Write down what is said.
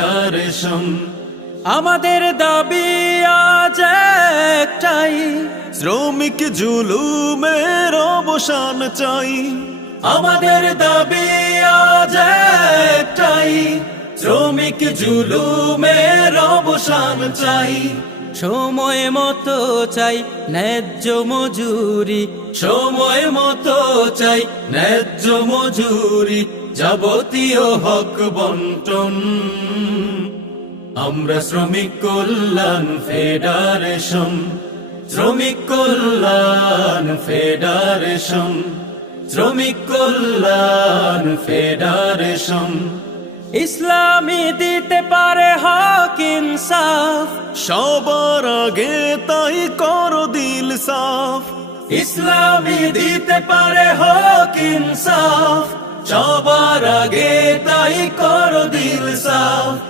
Federation. আমাদের দাবি আজ একটাই, শ্রমিক জুলুমের অবসান চাই। আমাদের দাবি আজ একটাই, শ্রমিক জুলুমের অবসান চাই। সময় মতো চাই ন্যায্য মজুরি, সময় মতো চাই ন্যায্য মজুরি, যাবতীয় হক বন্টন। আমরা শ্রমিক কল্যাণ ফেডারেশন, শ্রমিক কল্যাণ ফেডারেশন, শ্রমিক কল্যাণ ফেডারেশন। ইসলামী দিতে পারে হক ইনসাফ, সবার আগে তাই করো দিল সাফ। ইসলামী দিতে পারে হক ইনসাফ, সবার আগে তাই করো দিল সাফ।